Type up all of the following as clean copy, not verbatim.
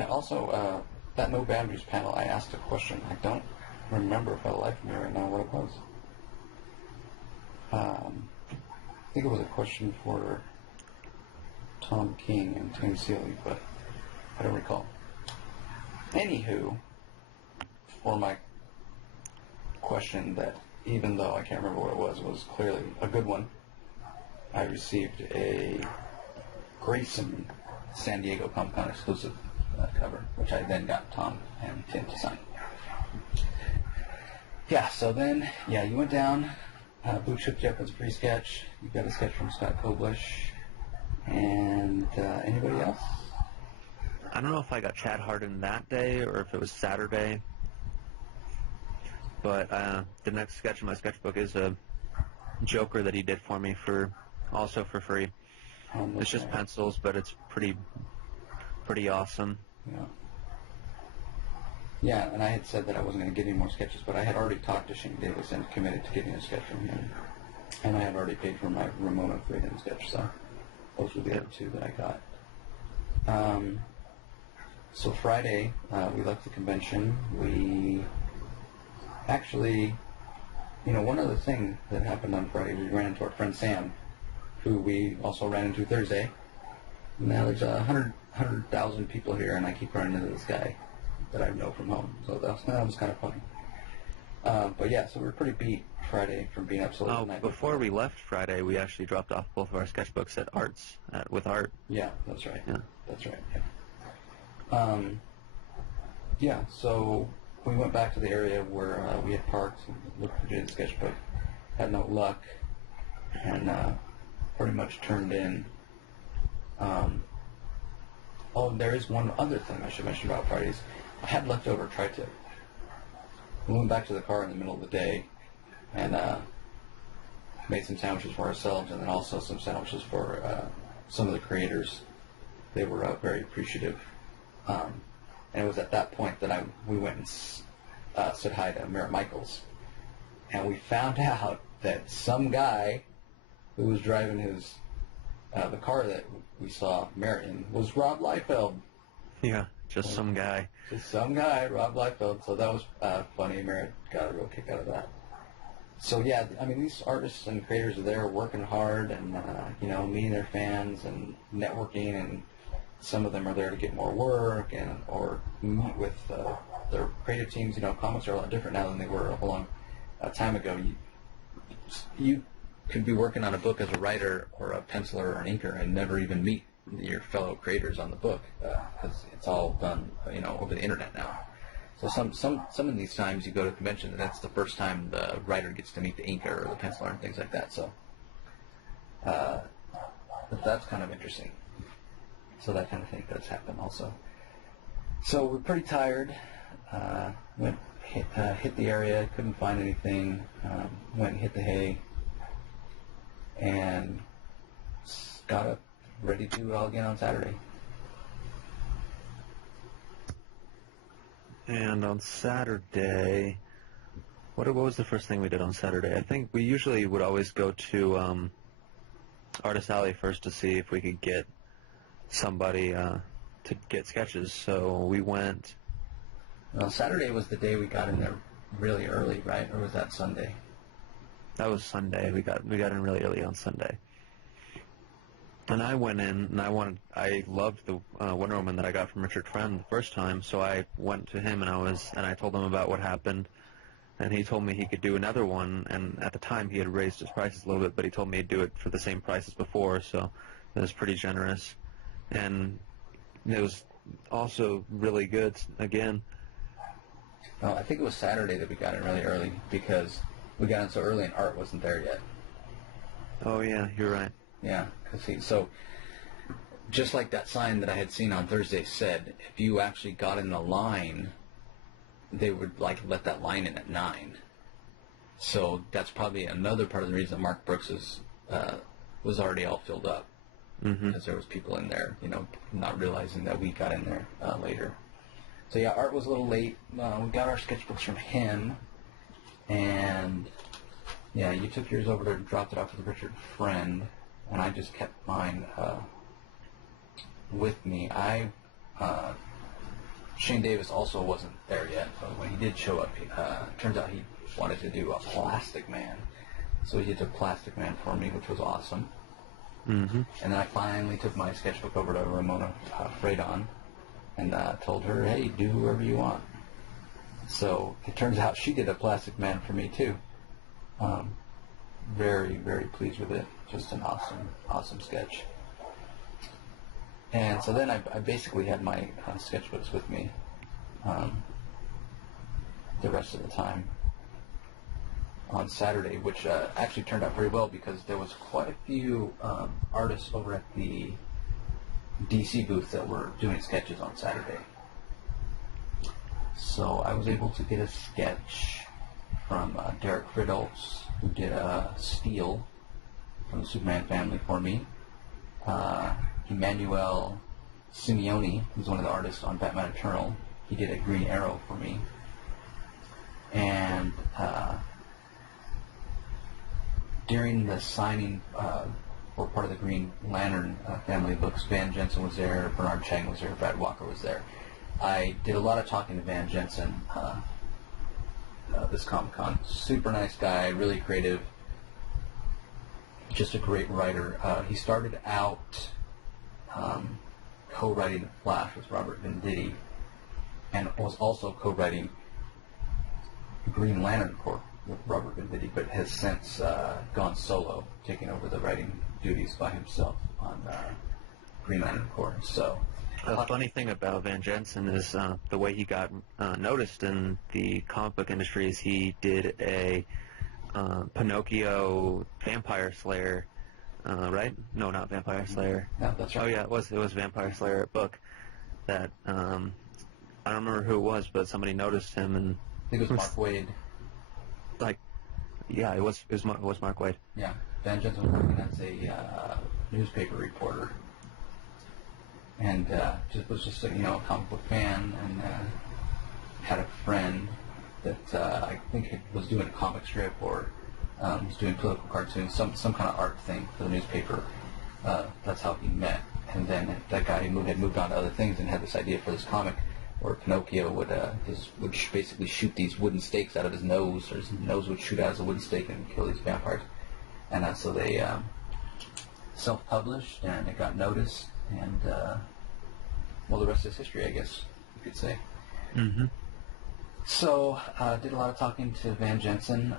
Yeah, also, that No Boundaries panel, I asked a question. I don't remember for the life of me right now what it was. I think it was a question for Tom King and Tim Seeley, but I don't recall. Anywho, for my question that, even though I can't remember what it was clearly a good one, I received a Grayson San Diego Comic-Con exclusive cover, which I then got Tom and Tim to sign. Yeah, so then, yeah, you went down, Booch hooked you up with a free sketch, you got a sketch from Scott Koblish, and anybody else? I don't know if I got Chad Harden that day or if it was Saturday, but the next sketch in my sketchbook is a Joker that he did for me also for free. It's just pencils, but it's pretty awesome. Yeah. Yeah, and I had said that I wasn't going to get any more sketches, but I had already talked to Shane Davis and committed to getting a sketch from him, and I had already paid for my Ramona Freedom sketch, so those were the other two that I got. So Friday, we left the convention. We actually, one other thing that happened on Friday, we ran into our friend Sam, who we also ran into Thursday. Now there's 100,000 people here, and I keep running into this guy that I know from home. So that was kind of funny. But yeah, so we were pretty beat Friday from being up so late at night. Before we left Friday, we actually dropped off both of our sketchbooks at Arts with Art. Yeah, that's right. Yeah, that's right. Yeah. So we went back to the area where we had parked and looked for Jade's sketchbook. Had no luck, and pretty much turned in. Oh, there is one other thing I should mention about Fridays. I had leftover tri-tip. We went back to the car in the middle of the day and made some sandwiches for ourselves, and then also some sandwiches for some of the creators. They were very appreciative. And it was at that point that we went and said hi to Merritt Michaels. And we found out that some guy who was driving the car that we saw Merritt in was Rob Liefeld. Yeah, just some guy. Just some guy, Rob Liefeld. So that was funny. Merritt got a real kick out of that. So yeah, I mean, these artists and creators are there working hard and meeting their fans and networking, and some of them are there to get more work or meet with their creative teams. Comics are a lot different now than they were a long time ago. You could be working on a book as a writer or a penciler or an inker and never even meet your fellow creators on the book because it's all done over the internet now. So some of these times you go to a convention and that's the first time the writer gets to meet the inker or the penciler and things like that. So that's kind of interesting. So that kind of thing does happen also. So we're pretty tired. Hit the area, couldn't find anything. Went and hit the hay. And got up, ready to do it all again on Saturday. And on Saturday, what was the first thing we did on Saturday? I think we usually would always go to Artist Alley first to see if we could get somebody to get sketches. So we went. Well, Saturday was the day we got in there really early, right? Or was that Sunday? That was Sunday. We got in really early on Sunday. And I went in, and I loved the Wonder Woman that I got from Richard Friend the first time, so I went to him and I told him about what happened, and he told me he could do another one, and at the time he had raised his prices a little bit, but he told me he'd do it for the same price as before, so it was pretty generous. And it was also really good, again. Well, I think it was Saturday that we got in really early, because we got in so early and Art wasn't there yet. Oh, yeah, you're right. Yeah, so just like that sign that I had seen on Thursday said, if you actually got in the line, they would let that line in at 9. So that's probably another part of the reason that Mark Brooks's was already all filled up, because there was people in there, not realizing that we got in there later. So yeah, Art was a little late. We got our sketchbooks from him, and yeah, you took yours over there and dropped it off with Richard Friend. And I just kept mine with me. I Shane Davis also wasn't there yet, but when he did show up, turns out he wanted to do a Plastic Man. So he did a Plastic Man for me, which was awesome. Mm-hmm. And then I finally took my sketchbook over to Ramona Freydon and told her, hey, do whoever you want. So it turns out she did a Plastic Man for me, too. Very, very pleased with it. Just an awesome, awesome sketch. And so then I basically had my sketchbooks with me the rest of the time on Saturday, which actually turned out pretty well because there was quite a few artists over at the DC booth that were doing sketches on Saturday. So I was able to get a sketch from Derek Fridolfs, who did Steel from the Superman family for me. Emmanuel Simeone, who's one of the artists on Batman Eternal, he did a Green Arrow for me. And during the signing for part of the Green Lantern family of books, Van Jensen was there, Bernard Chang was there, Brad Walker was there. I did a lot of talking to Van Jensen this Comic-Con. Super nice guy, really creative, just a great writer. He started out co-writing The Flash with Robert Venditti, and was also co-writing Green Lantern Corps with Robert Venditti, but has since gone solo, taking over the writing duties by himself on Green Lantern Corps. So the funny thing about Van Jensen is the way he got noticed in the comic book industry is he did a Pinocchio Vampire Slayer, right? No, not Vampire Slayer. No, that's right. Oh yeah, it was Vampire Slayer book that I don't remember who it was, but somebody noticed him, and I think it was Mark Waid. Like, yeah, it was Mark Waid. Yeah, Van Jensen was working as a newspaper reporter, and was just a comic book fan, and had a friend that I think was doing a comic strip or was doing political cartoons, some kind of art thing for the newspaper. That's how he met, and then that guy had moved on to other things and had this idea for this comic where Pinocchio would basically shoot these wooden stakes out of his nose, or his nose would shoot out as a wooden stake and kill these vampires. And so they self-published, and it got noticed, and well, the rest is history, I guess you could say. Mm-hmm. So did a lot of talking to Van Jensen.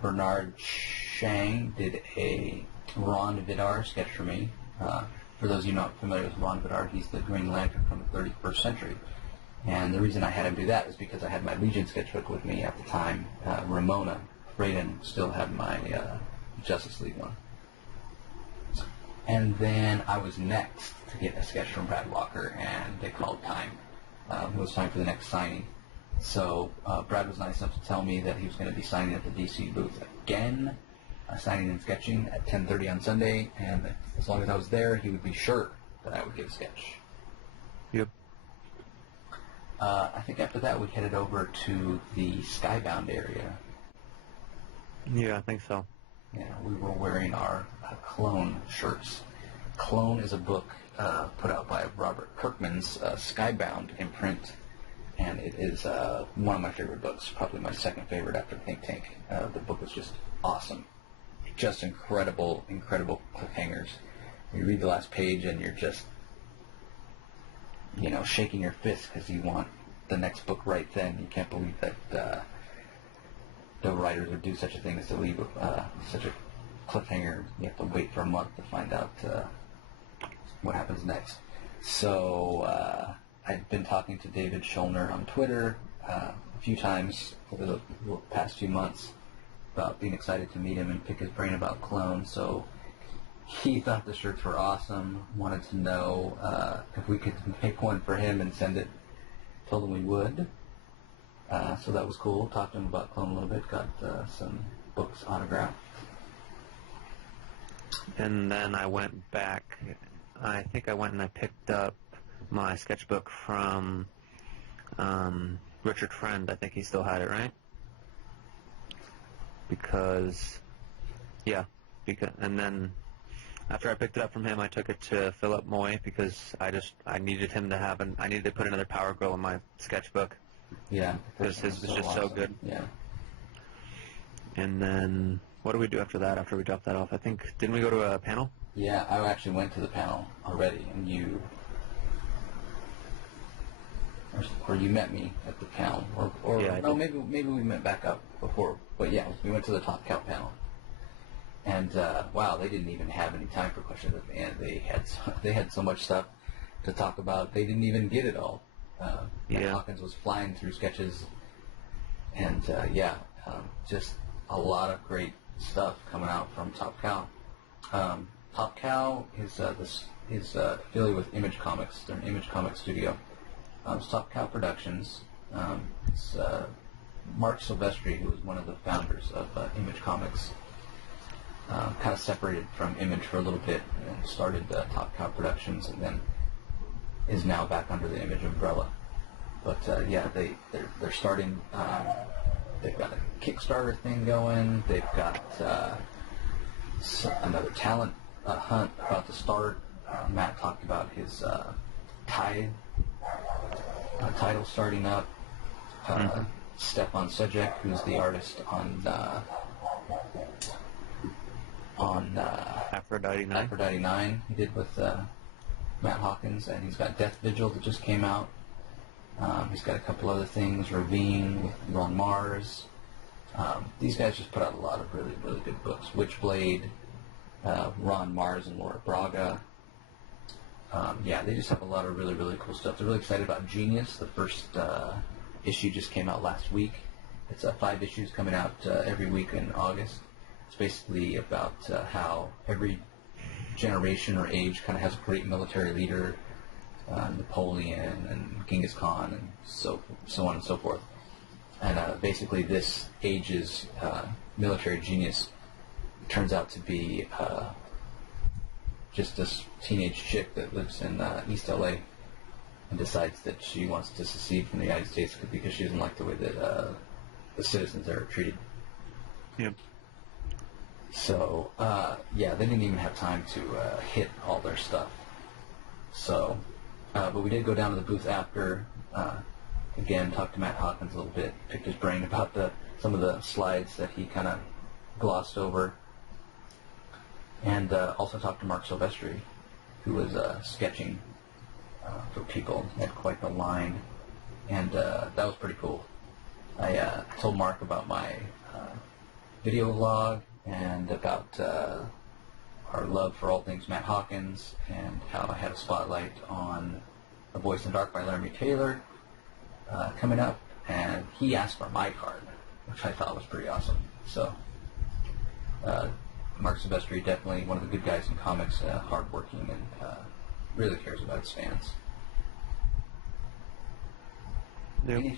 Bernard Chang did a Ron Vidar sketch for me. For those of you not familiar with Ron Vidar, he's the Green Lantern from the 31st century. And the reason I had him do that is because I had my Legion sketchbook with me at the time. Ramona Freydon still had my Justice League one. And then I was next to get a sketch from Brad Walker, and they called time. It was time for the next signing. So Brad was nice enough to tell me that he was going to be signing at the DC booth again, signing and sketching at 10:30 on Sunday, and as long as I was there, he would be sure that I would get a sketch. Yep. I think after that we headed over to the Skybound area. Yeah, I think so. Yeah, we were wearing our Clone shirts. Clone is a book put out by Robert Kirkman's Skybound imprint, and it is one of my favorite books, probably my second favorite after Think Tank. The book is just awesome. Just incredible, incredible cliffhangers. You read the last page and you're just, shaking your fist because you want the next book right then. You can't believe that the writers would do such a thing as to leave such a cliffhanger. You have to wait for a month to find out what happens next. So I've been talking to David Schulner on Twitter a few times over the past few months about being excited to meet him and pick his brain about Clone. So he thought the shirts were awesome, wanted to know if we could make one for him and send it. Told him we would. So that was cool. Talked to him about Clone a little bit, got some books autographed. And then I went back. I think I went and I picked up my sketchbook from Richard Friend. I think he still had it, right? And then After I picked it up from him, I took it to Philip Moy because I needed him to have I needed to put another Power Girl in my sketchbook. Yeah. Because his was just so good. Yeah. And then, what do we do after that, after we dropped that off? I think, didn't we go to a panel? Yeah, I actually went to the panel already, and you met me at the panel, or Yeah, no, maybe we met back up before, but yeah, we went to the Top Cow panel, and wow, they didn't even have any time for questions at the end. They had so much stuff to talk about, they didn't even get it all. Matt Hawkins was flying through sketches, and just a lot of great stuff coming out from Top Cow. Top Cow is affiliated with Image Comics. They're an Image Comics studio. It's Top Cow Productions. It's Mark Silvestri, who was one of the founders of Image Comics, kind of separated from Image for a little bit and started Top Cow Productions, and then is now back under the Image umbrella. But they're starting. They've got a Kickstarter thing going. They've got another talent hunt about to start. Matt talked about his title starting up. Stefan Sejek, who's the artist on Aphrodite 9. Aphrodite 9, he did with Matt Hawkins, and he's got Death Vigil that just came out. He's got a couple other things, Ravine with Ron Mars. These guys just put out a lot of really, really good books. Witchblade, Ron Mars and Laura Braga. They just have a lot of really, really cool stuff. They're really excited about Genius. The first issue just came out last week. It's 5 issues coming out every week in August. It's basically about how every generation or age kind of has a great military leader, Napoleon and Genghis Khan and so on and so forth. And basically this age's military genius turns out to be just this teenage chick that lives in East LA and decides that she wants to secede from the United States because she doesn't like the way that the citizens there are treated. Yep. So, they didn't even have time to hit all their stuff. So, but we did go down to the booth after, again, talked to Matt Hawkins a little bit, picked his brain about some of the slides that he kind of glossed over, and also talked to Mark Silvestri, who was sketching for people. He had quite the line, and that was pretty cool. I told Mark about my video vlog and about our love for all things Matt Hawkins, and how I had a spotlight on A Voice in the Dark by Laramie Taylor coming up, and he asked for my card, which I thought was pretty awesome. So Mark Silvestri, definitely one of the good guys in comics, hardworking, and really cares about his fans. Yep.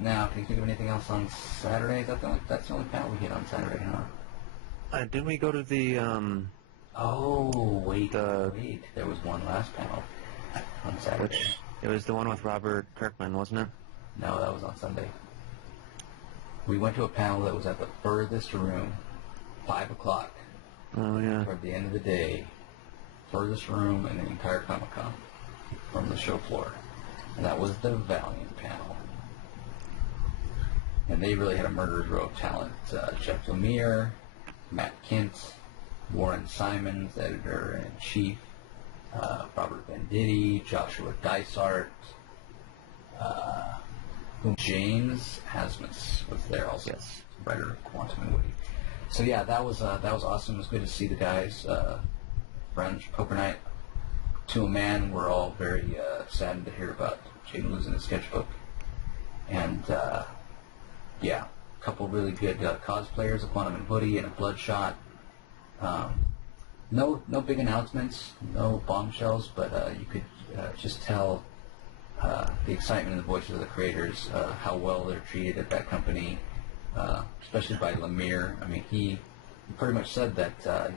Now, can you think of anything else on Saturday? That's the only panel we hit on Saturday, huh? Didn't we go to the, Oh, wait. There was one last panel on Saturday. It was the one with Robert Kirkman, wasn't it? No, that was on Sunday. We went to a panel that was at the furthest room, 5 o'clock. Oh, yeah. Toward the end of the day, furthest room in the entire Comic-Con from the show floor. And that was the Valiant panel. And they really had a murderer's row of talent. Jeff Lemire, Matt Kint, Warren Simons, editor-in-chief, Robert Venditti, Joshua Dysart, James Asmus was there also. Yes. Writer of Quantum and Woody. So yeah, that was awesome. It was good to see the guys, friends, poker night. To a man, we're all very saddened to hear about Jaden losing his sketchbook. And a couple really good cosplayers, a Quantum and Woody and a Bloodshot. No big announcements, no bombshells, but you could just tell the excitement in the voices of the creators, how well they're treated at that company, especially by Lemire. I mean, he pretty much said that,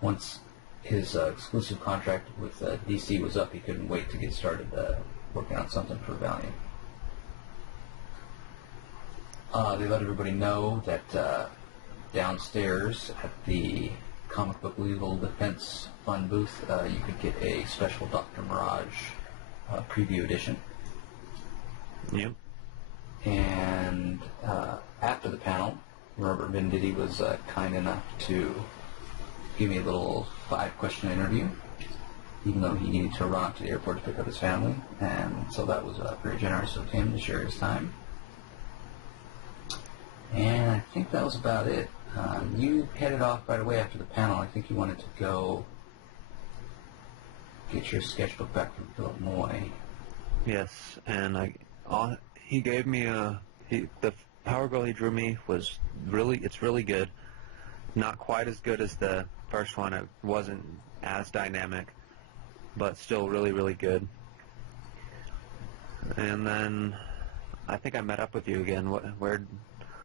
once his exclusive contract with DC was up, he couldn't wait to get started working on something for Valiant. They let everybody know that downstairs at the Comic Book Legal Defense Fund booth, you could get a special Dr. Mirage preview edition. Yep. And after the panel, Robert Venditti was kind enough to give me a little 5-question interview, even though he needed to run to the airport to pick up his family. And so that was very generous of him to share his time. And I think that was about it. You headed off right away after the panel. I think you wanted to go get your sketchbook back from Philip Moy. Yes, and he gave me the Power Girl he drew me was it's really good. Not quite as good as the first one. It wasn't as dynamic, but still really, really good. And then I think I met up with you again.